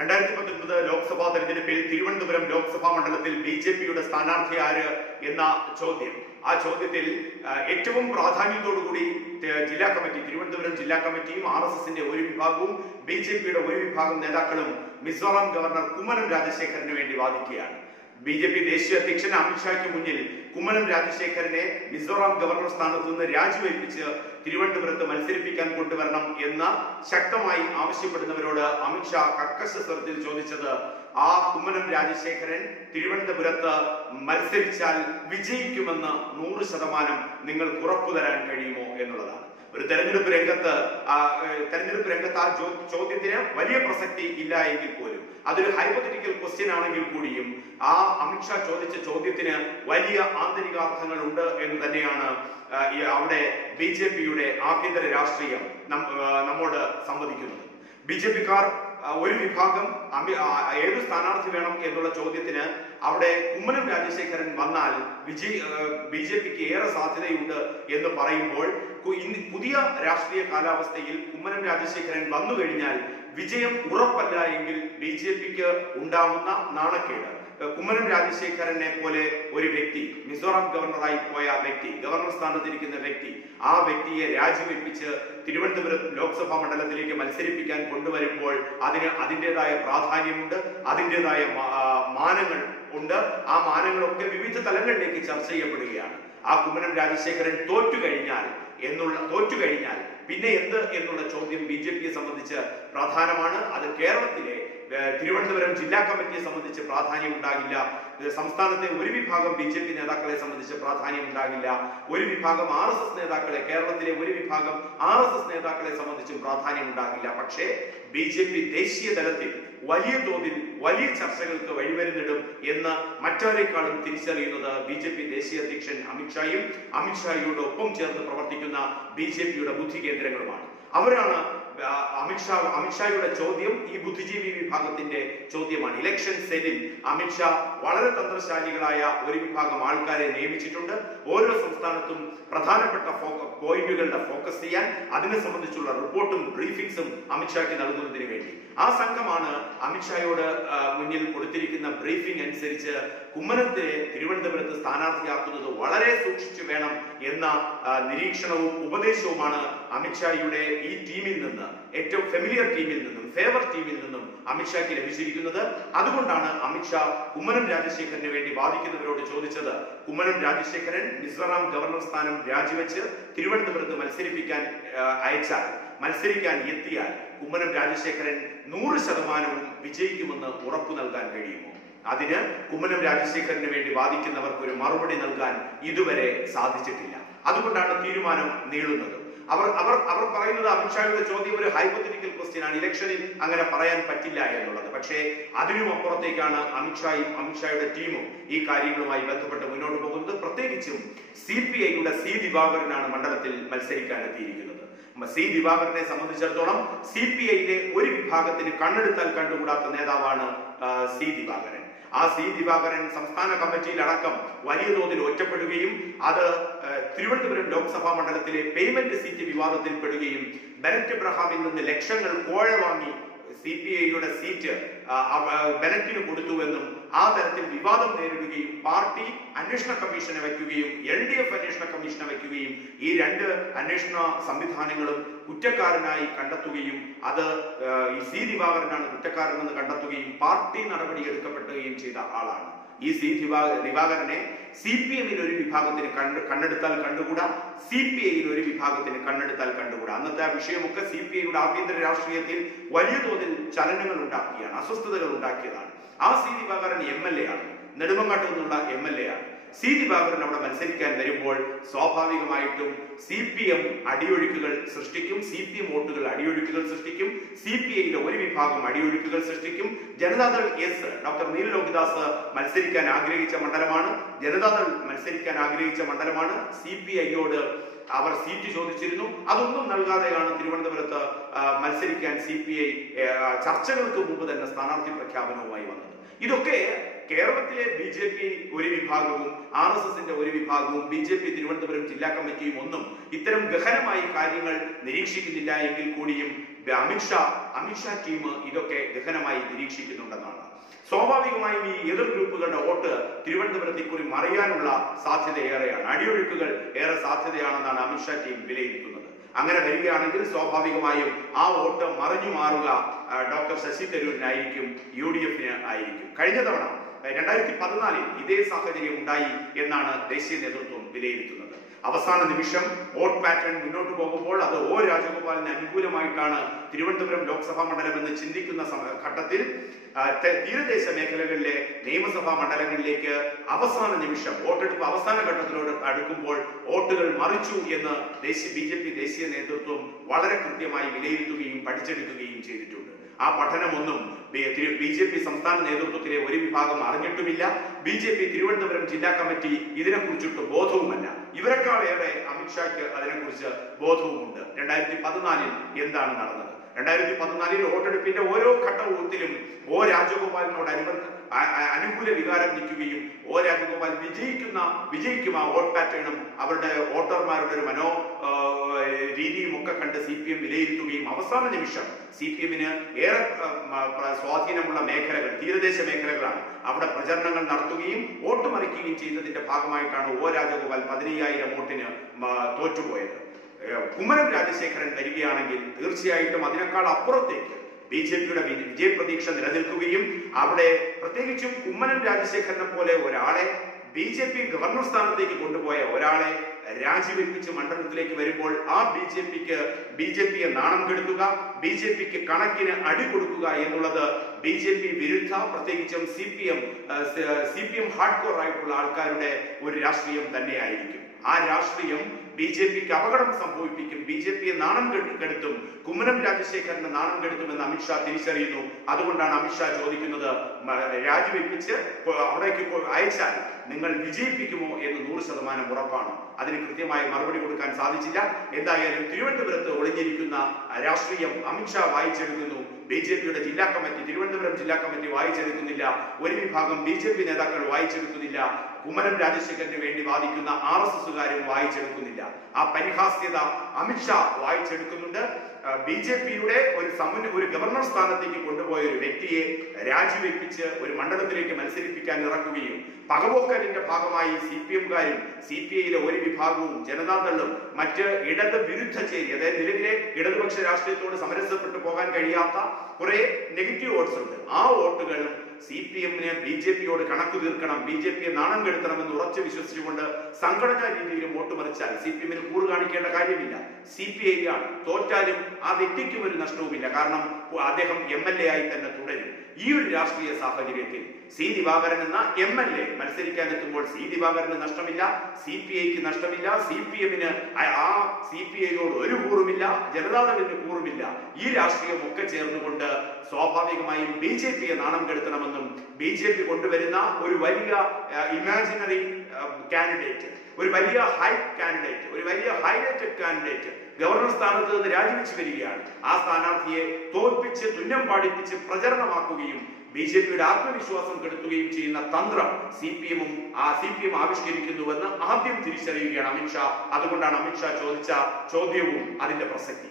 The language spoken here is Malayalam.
2019 ലോക്സഭാ തെരഞ്ഞെടുപ്പിൽ തിരുവനന്തപുരം ലോക്സഭാ മണ്ഡലത്തിൽ ബിജെപിയുടെ സ്ഥാനാർത്ഥി ആര് എന്ന ചോദ്യം. ആ ചോദ്യത്തിൽ ഏറ്റവും പ്രാധാന്യത്തോടുകൂടി ജില്ലാ കമ്മിറ്റി, തിരുവനന്തപുരം ജില്ലാ കമ്മിറ്റിയും RSSന്റെ ഒരു വിഭാഗവും ബിജെപിയുടെ ഒരു വിഭാഗം നേതാക്കളും മിസോറാം ഗവർണർ കുമ്മനം രാജശേഖരന് വേണ്ടി വാദിക്കുകയാണ്. ബിജെപി ദേശീയ അധ്യക്ഷൻ അമിത്ഷായ്ക്ക് മുന്നിൽ കുമ്മനം രാജശേഖരനെ മിസോറാം ഗവർണർ സ്ഥാനത്ത് നിന്ന് രാജിവെപ്പിച്ച് തിരുവനന്തപുരത്ത് മത്സരിപ്പിക്കാൻ കൊണ്ടുവരണം എന്ന് ശക്തമായി ആവശ്യപ്പെടുന്നവരോട് അമിത്ഷാ കർക്കശ സ്വരത്തിൽ ചോദിച്ചത്, ആ കുമ്മനം രാജശേഖരൻ തിരുവനന്തപുരത്ത് മത്സരിച്ചാൽ വിജയിക്കുമെന്ന് 100% നിങ്ങൾക്ക് ഉറപ്പു തരാൻ കഴിയുമോ എന്നുള്ളതാണ്. ഒരു തെരഞ്ഞെടുപ്പ് രംഗത്ത് ആ ചോദ്യത്തിന് വലിയ പ്രസക്തി ഇല്ല എങ്കിൽ പോലും അതൊരു ഹൈപ്പോത്തറ്റിക്കൽ ക്വസ്റ്റ്യൻ ആണെങ്കിൽ കൂടിയും ആ അമിത്ഷാ ചോദിച്ച ചോദ്യത്തിന് വലിയ ആന്തരികാർത്ഥങ്ങൾ ഉണ്ട് എന്ന് തന്നെയാണ് അവിടെ ബിജെപിയുടെ ആഭ്യന്തര രാഷ്ട്രീയം നമ്മോട് സംവദിക്കുന്നത്. ബിജെപിക്കാർ ഒരു വിഭാഗം ഏത് സ്ഥാനാർത്ഥി വേണം എന്നുള്ള ചോദ്യത്തിന് അവിടെ കുമ്മനം രാജശേഖരൻ വന്നാൽ ബിജെപിക്ക് ഏറെ സാധ്യതയുണ്ട് എന്ന് പറയുമ്പോൾ പുതിയ രാഷ്ട്രീയ കാലാവസ്ഥയിൽ കുമ്മനം രാജശേഖരൻ വന്നു കഴിഞ്ഞാൽ വിജയം ഉറപ്പല്ല എങ്കിൽ ബിജെപിക്ക് ഉണ്ടാവുന്ന നാണക്കേട്, കുമ്മനം രാജശേഖരനെ പോലെ ഒരു വ്യക്തി, മിസോറാം ഗവർണറായി പോയ വ്യക്തി, ഗവർണർ സ്ഥാനത്തിരിക്കുന്ന വ്യക്തി, ആ വ്യക്തിയെ രാജിവെപ്പിച്ച് തിരുവനന്തപുരം ലോക്സഭാ മണ്ഡലത്തിലേക്ക് മത്സരിപ്പിക്കാൻ കൊണ്ടുവരുമ്പോൾ അതിൻ്റെതായ പ്രാധാന്യമുണ്ട്, അതിൻ്റെതായ മാനങ്ങൾ ഉണ്ട്. ആ മാനങ്ങളൊക്കെ വിവിധ തലങ്ങളിലേക്ക് ചർച്ച ചെയ്യപ്പെടുകയാണ്. ആ കുമ്മനം രാജശേഖരൻ തോറ്റു കഴിഞ്ഞാൽ പിന്നെ എന്ത് എന്നുള്ള ചോദ്യം ബിജെപിയെ സംബന്ധിച്ച് പ്രധാനമാണ്. അത് കേരളത്തിലെ തിരുവനന്തപുരം ജില്ലാ കമ്മിറ്റിയെ സംബന്ധിച്ച് പ്രാധാന്യം ഉണ്ടാകില്ല. സംസ്ഥാനത്തെ ഒരു വിഭാഗം ബിജെപി നേതാക്കളെ സംബന്ധിച്ച് പ്രാധാന്യം ഉണ്ടാകില്ല. ഒരു വിഭാഗം RSS നേതാക്കളെ, കേരളത്തിലെ ഒരു വിഭാഗം RSS നേതാക്കളെ സംബന്ധിച്ചും പ്രാധാന്യം ഉണ്ടാകില്ല. പക്ഷേ ബിജെപി ദേശീയ തലത്തിൽ വലിയ തോതിൽ വലിയ ചർച്ചകൾക്ക് വഴിമരുന്നിടും എന്ന് മറ്റാരേക്കാളും തിരിച്ചറിയുന്നത് ബിജെപി ദേശീയ അധ്യക്ഷൻ അമിത്ഷായും അമിത്ഷായോടൊപ്പം ചേർന്ന് പ്രവർത്തിക്കുന്ന ബിജെപിയുടെ ബുദ്ധി കേന്ദ്രങ്ങളുമാണ്. അവരാണ് അമിത്ഷായുടെ ചോദ്യം ഈ ബുദ്ധിജീവി വിഭാഗത്തിന്റെ ചോദ്യമാണ്. ഇലക്ഷൻ സെല്ലിൽ അമിത്ഷാ വളരെ തന്ത്രശാലികളായ ഒരു വിഭാഗം ആൾക്കാരെ നിയമിച്ചിട്ടുണ്ട്. ഓരോ സംസ്ഥാനത്തും പ്രധാനപ്പെട്ട പോയിന്റുകളുടെ ഫോക്കസ് ചെയ്യാൻ, അതിനെ സംബന്ധിച്ചുള്ള റിപ്പോർട്ടും ബ്രീഫിംഗ്സും അമിത്ഷായ്ക്ക് നൽകുന്നതിന് വേണ്ടി ആ സംഘമാണ് അമിത്ഷായോട് മുന്നിൽ കൊടുത്തിരിക്കുന്ന ബ്രീഫിംഗ് അനുസരിച്ച് കുമ്മനത്തെ തിരുവനന്തപുരത്ത് സ്ഥാനാർത്ഥിയാക്കുന്നത് വളരെ സൂക്ഷിച്ചു വേണം എന്ന നിരീക്ഷണവും ഉപദേശവുമാണ് അമിത്ഷായുടെ ഈ ടീമിൽ നിന്ന്, ഏറ്റവും ഫെമിലിയർ ടീമിൽ നിന്നും, ഫേവർ ടീമിൽ നിന്നും അമിത്ഷായ്ക്ക് ലഭിച്ചിരിക്കുന്നത്. അതുകൊണ്ടാണ് അമിത്ഷാ കുമ്മനം രാജശേഖരന് വേണ്ടി വാദിക്കുന്നവരോട് ചോദിച്ചത്, കുമ്മനം രാജശേഖരൻ മിസോറാം ഗവർണർ സ്ഥാനം രാജിവെച്ച് തിരുവനന്തപുരത്ത് മത്സരിക്കാൻ എത്തിയാൽ കുമ്മനം രാജശേഖരൻ 100% വിജയിക്കുമെന്ന് ഉറപ്പു നൽകാൻ കഴിയുമോ? അതിന് കുമ്മനം രാജശേഖരന് വേണ്ടി വാദിക്കുന്നവർക്ക് ഒരു മറുപടി നൽകാൻ ഇതുവരെ സാധിച്ചിട്ടില്ല. അതുകൊണ്ടാണ് തീരുമാനം നീളുന്നത്. അവർ പറയുന്നത് അമിത്ഷായുടെ ചോദ്യം ഒരു ഹൈപ്പോത്തറ്റിക്കൽ ക്വസ്റ്റ്യൻ ആണ്, ഇലക്ഷനിൽ അങ്ങനെ പറയാൻ പറ്റില്ല എന്നുള്ളത്. പക്ഷേ അതിനും അപ്പുറത്തേക്കാണ് അമിത്ഷായുടെ ടീമും ഈ കാര്യങ്ങളുമായി ബന്ധപ്പെട്ട് മുന്നോട്ട് പോകുന്നത്. പ്രത്യേകിച്ചും CPIയുടെ C ദിവാകരനാണ് മണ്ഡലത്തിൽ മത്സരിക്കാൻ എത്തിയിരിക്കുന്നത്. C ദിവാകരനെ സംബന്ധിച്ചിടത്തോളം CPIയിലെ ഒരു വിഭാഗത്തിന് കണ്ണെടുത്താൽ കണ്ടുകൂടാത്ത നേതാവാണ് C ദിവാകരൻ. ആ C ദിവാകരൻ സംസ്ഥാന കമ്മിറ്റിയിൽ അടക്കം വലിയ തോതിൽ ഒറ്റപ്പെടുകയും അത് തിരുവനന്തപുരം ലോക്സഭാ മണ്ഡലത്തിലെ പേയ്മെന്റ് സീറ്റ് വിവാദത്തിൽപ്പെടുകയും ബെനറ്റ് എബ്രഹാമിൽ നിന്ന് ലക്ഷങ്ങൾ കോഴ വാങ്ങി CPIയുടെ സീറ്റ് ബെനറ്റിന് കൊടുത്തുവെന്നും ആ തരത്തിൽ വിവാദം നേരിടുകയും പാർട്ടി അന്വേഷണ കമ്മീഷനെ വയ്ക്കുകയും LDF അന്വേഷണ കമ്മീഷനെ വയ്ക്കുകയും ഈ രണ്ട് അന്വേഷണ സംവിധാനങ്ങളും കുറ്റക്കാരനായി കണ്ടെത്തുകയും അത് ഈ C ദിവാകരനാണ് കുറ്റക്കാരനെന്ന് കണ്ടെത്തുകയും പാർട്ടി നടപടി എടുക്കപ്പെടുകയും ചെയ്ത ആളാണ്. ഈ C ദിവാകരനെ CPMൽ ഒരു വിഭാഗത്തിന് കണ്ണെടുത്താൽ കണ്ടുകൂടാ, CPIയിൽ ഒരു വിഭാഗത്തിന് കണ്ണെടുത്താൽ കണ്ടുകൂടാ. അന്നത്തെ ആ വിഷയമൊക്കെ CPIയുടെ ആഭ്യന്തര രാഷ്ട്രീയത്തിൽ വലിയ തോതിൽ ചലനങ്ങൾ ഉണ്ടാക്കിയാണ്, അസ്വസ്ഥതകൾ ഉണ്ടാക്കിയതാണ്. ആ C ദിവാകരൻ MLA ആണ്, നെടുമങ്ങാട്ട് നിന്നുള്ള MLA ആണ്. C ദിവാകരൻ അവിടെ മത്സരിക്കാൻ വരുമ്പോൾ സ്വാഭാവികമായിട്ടും CPM അടിയൊഴുക്കുകൾ സൃഷ്ടിക്കും, CPM വോട്ടുകൾ അടിയൊഴുക്കുകൾ സൃഷ്ടിക്കും, CPIയിലെ ഒരു വിഭാഗം അടിയൊഴുക്കുകൾ സൃഷ്ടിക്കും. ജനതാദൾ ഡോക്ടർ നീൽ ലോഹിദാസ് മത്സരിക്കാൻ ആഗ്രഹിച്ച മണ്ഡലമാണ്, ജനതാദൾ മത്സരിക്കാൻ ആഗ്രഹിച്ച മണ്ഡലമാണ്. CPIയോട് അവർ സീറ്റ് ചോദിച്ചിരുന്നു, അതൊന്നും നൽകാതെയാണ് തിരുവനന്തപുരത്ത് മത്സരിക്കാൻ CPI ചർച്ചകൾക്ക് മുമ്പ് തന്നെ സ്ഥാനാർത്ഥി പ്രഖ്യാപനവുമായി വന്നത്. ഇതൊക്കെ കേരളത്തിലെ BJP ഒരു വിഭാഗവും RSSന്റെ ഒരു വിഭാഗവും BJP തിരുവനന്തപുരം ജില്ലാ കമ്മിറ്റിയും ഒന്നും ഇത്തരം ഗഹനമായി കാര്യങ്ങൾ നിരീക്ഷിക്കുന്നില്ല എങ്കിൽ കൂടിയും അമിത്ഷാ ടീം ഇതൊക്കെ ഗഹനമായി നിരീക്ഷിക്കുന്നുണ്ടെന്നാണ്. സ്വാഭാവികമായും ഈ എതിർ ഗ്രൂപ്പുകളുടെ വോട്ട് തിരുവനന്തപുരത്ത് ഇക്കുറി മറിയാനുള്ള സാധ്യത ഏറെയാണ്. അടിയൊഴുക്കുകൾ ഏറെ സാധ്യതയാണെന്നാണ് അമിത്ഷാ ടീം വിലയിരുത്തുന്നത്. അങ്ങനെ വരികയാണെങ്കിൽ സ്വാഭാവികമായും ആ വോട്ട് മറിഞ്ഞു മാറുക ഡോക്ടർ ശശി തരൂരിനായിരിക്കും, UDF ആയിരിക്കും. കഴിഞ്ഞ തവണ 2014 ഇതേ സാഹചര്യം ഉണ്ടായി എന്നാണ് ദേശീയ നേതൃത്വം വിലയിരുത്തുന്നത്. അവസാന നിമിഷം വോട്ട് പാറ്റേൺ മുന്നോട്ട് പോകുമ്പോൾ അത് O രാജഗോപാലിന് അനുകൂലമായിട്ടാണ് തിരുവനന്തപുരം ലോക്സഭാ മണ്ഡലം എന്ന് ചിന്തിക്കുന്ന ഘട്ടത്തിൽ തീരദേശ മേഖലകളിലെ നിയമസഭാ മണ്ഡലങ്ങളിലേക്ക് അവസാന നിമിഷം വോട്ടെടുപ്പ് അവസാന ഘട്ടത്തിലോട് അടുക്കുമ്പോൾ വോട്ടുകൾ മറിച്ചു എന്ന് BJP ദേശീയ നേതൃത്വം വളരെ കൃത്യമായി വിലയിരുത്തുകയും പഠിച്ചെടുക്കുകയും ചെയ്തിട്ടുണ്ട്. ആ പഠനമൊന്നും BJP സംസ്ഥാന നേതൃത്വത്തിലെ ഒരു വിഭാഗം അറിഞ്ഞിട്ടുമില്ല. BJP തിരുവനന്തപുരം ജില്ലാ കമ്മിറ്റി ഇതിനെക്കുറിച്ചിട്ട് ബോധവുമല്ല. ഇവരെക്കാളേറെ അമിത്ഷായ്ക്ക് അതിനെക്കുറിച്ച് ബോധവുമുണ്ട്. 2014 എന്താണ് നടന്നത്? 2014 വോട്ടെടുപ്പിന്റെ ഓരോ ഘട്ടത്തിലും O രാജഗോപാലിനോട് അനുകൂല വികാരം നിൽക്കുകയും O രാജഗോപാൽ വിജയിക്കും ആ വോട്ട് പാറ്റേണും അവരുടെ വോട്ടർമാരുടെ ഒരു രീതിയും ഒക്കെ കണ്ട് CPM വിലയിരുത്തുകയും അവസാന നിമിഷം CPMന് ഏറെ സ്വാധീനമുള്ള മേഖലകൾ തീരദേശ മേഖലകളാണ്. അവിടെ പ്രചരണങ്ങൾ നടത്തുകയും വോട്ട് മറിക്കുകയും ചെയ്യുന്നതിന്റെ ഭാഗമായിട്ടാണ് O രാജഗോപാൽ 15,000 വോട്ടിന് തോറ്റുപോയത്. കുമ്മനം രാജശേഖരൻ വരികയാണെങ്കിൽ തീർച്ചയായിട്ടും അതിനേക്കാൾ അപ്പുറത്തേക്ക് BJPയുടെ വിജയപ്രതീക്ഷ നിലനിൽക്കുകയും അവിടെ പ്രത്യേകിച്ചും കുമ്മനം രാജശേഖരനെ പോലെ ഒരാളെ BJP ഗവർണർ സ്ഥാനത്തേക്ക് കൊണ്ടുപോയ ഒരാളെ രാജിവെപ്പിച്ച് മണ്ഡലത്തിലേക്ക് വരുമ്പോൾ ആ BJPയെ നാണം കെടുത്തുക, BJPക്ക് കണക്കിന് അടി കൊടുക്കുക എന്നുള്ളത് BJP വിരുദ്ധ പ്രത്യേകിച്ചും CPM ഹാർഡ് കോർ ആയിട്ടുള്ള ആൾക്കാരുടെ ഒരു രാഷ്ട്രീയം തന്നെയായിരിക്കും. ആ രാഷ്ട്രീയം BJPക്ക് അപകടം സംഭവിപ്പിക്കും, BJPയെ നാണം കെടുത്തും, കുമ്മനം രാജശേഖരനെ നാണം കെടുത്തുമെന്ന് അമിത്ഷാ തിരിച്ചറിയുന്നു. അതുകൊണ്ടാണ് അമിത്ഷാ ചോദിക്കുന്നത്, രാജിവെപ്പിച്ച് അവിടേക്ക് അയച്ചാൽ നിങ്ങൾ വിജയിപ്പിക്കുമോ എന്ന് 100% ഉറപ്പാണ്. അതിന് കൃത്യമായി മറുപടി കൊടുക്കാൻ സാധിച്ചില്ല. എന്തായാലും തിരുവനന്തപുരത്ത് ഒളിഞ്ഞിരിക്കുന്ന രാഷ്ട്രീയം അമിത്ഷാ വായിച്ചെടുക്കുന്നു. BJPയുടെ ജില്ലാ കമ്മിറ്റി തിരുവനന്തപുരം ജില്ലാ കമ്മിറ്റി വായിച്ചെടുക്കുന്നില്ല. ഒരു വിഭാഗം BJP നേതാക്കൾ വായിച്ചെടുക്കുന്നില്ല. കുമ്മനം രാജശേഖരന് വേണ്ടി വാദിക്കുന്ന RSSകാരും വായിച്ചെടുക്കുന്നില്ല. ആ പരിഹാസ്യത അമിത്ഷാ വായിച്ചെടുക്കുന്നുണ്ട്. BJPയുടെ ഒരു ഗവർണർ സ്ഥാനത്തേക്ക് കൊണ്ടുപോയ ഒരു വ്യക്തിയെ രാജിവെപ്പിച്ച് ഒരു മണ്ഡലത്തിലേക്ക് മത്സരിപ്പിക്കാൻ ഇറക്കുകയും പകപോക്കലിന്റെ ഭാഗമായി CPMകാരും CPIയിലെ ഒരു വിഭാഗവും ജനതാദളും മറ്റ് ഇടത് വിരുദ്ധ ചേരി, അതായത് നിലവിലെ ഇടതുപക്ഷ രാഷ്ട്രീയത്തോട് സമരസപ്പെട്ടു പോകാൻ കഴിയാത്ത കുറെ നെഗറ്റീവ് വോട്ട്സ് ഉണ്ട്. ആ വോട്ടുകളും CPMന് BJPയോട് കണക്ക് തീർക്കണം, BJPയെ നാണം കെടുത്തണമെന്ന് ഉറച്ചു വിശ്വസിച്ചുകൊണ്ട് സംഘടനാ രീതിയിലും വോട്ട് മറിച്ചാൽ CPMന് കൂറ് കാണിക്കേണ്ട കാര്യമില്ല. CPI ആണ്. തോറ്റാലും ആ വ്യക്തിക്കും ഒരു നഷ്ടവുമില്ല. കാരണം അദ്ദേഹം MLA ആയി തന്നെ തുടരും. ഈ ഒരു രാഷ്ട്രീയ സാഹചര്യത്തിൽ C. ദിവാകരൻ എന്ന MLA മത്സരിക്കാനെത്തുമ്പോൾ C. ദിവാകരന് നഷ്ടമില്ല, CPIക്ക് നഷ്ടമില്ല, CPMന് ആ CPIയോട് ഒരു കൂറുമില്ല, ജനതാദളിന് കൂറുമില്ല. ഈ രാഷ്ട്രീയം ഒക്കെ ചേർന്നുകൊണ്ട് സ്വാഭാവികമായും BJPയെ നാണം കെടുത്തണമെന്നും BJP കൊണ്ടുവരുന്ന ഒരു വലിയ ഇമാജിനറി കാൻഡിഡേറ്റ്, ഒരു വലിയ ഹൈലൈറ്റഡ് കാൻഡിഡേറ്റ് ഗവർണർ സ്ഥാനത്ത് നിന്ന് രാജിവെച്ച് വരികയാണ്. ആ സ്ഥാനാർത്ഥിയെ തോൽപ്പിച്ച് തുന്നം പാടിപ്പിച്ച് പ്രചരണമാക്കുകയും BJPയുടെ ആത്മവിശ്വാസം കെടുത്തുകയും ചെയ്യുന്ന തന്ത്രം CPM ആവിഷ്കരിക്കുന്നുവെന്ന് ആദ്യം തിരിച്ചറിയുകയാണ് അമിത്ഷാ. അതുകൊണ്ടാണ് അമിത്ഷാ ചോദിച്ച ചോദ്യവും അതിന്റെ പ്രസക്തി.